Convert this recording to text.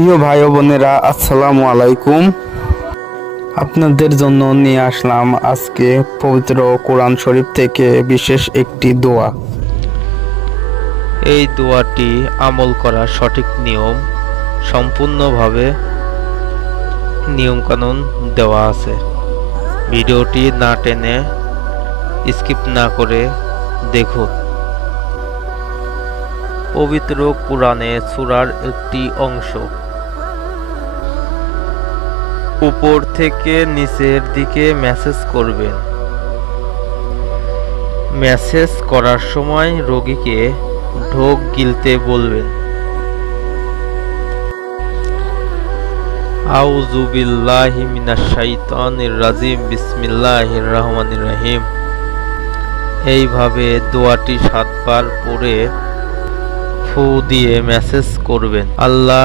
প্রিয় ভাই ও বোনেরা, আসসালামু আলাইকুম। আপনাদের জন্য নিয়ে আসলাম আজকে পবিত্র কোরআন শরীফ থেকে বিশেষ একটি দোয়া। এই দোয়াটি আমল করার সঠিক নিয়ম সম্পূর্ণভাবে নিয়মকানুন দেওয়া আছে। ভিডিওটি না টেনে স্কিপ না করে দেখুন। পবিত্র কোরআনে সূরার একটি অংশ উপর থেকে নিচের দিকে মেসেজ করবেন। মেসেজ করার সময় রোগীকে ঢোক গিলতে বলবেন। আউযু বিল্লাহি মিনাশ শাইতানির রাজিম, বিসমিল্লাহির রহমানির রহিম। এইভাবে দোয়াটি 7 বার পড়ে ফু দিয়ে মেসেজ করবেন। আল্লাহ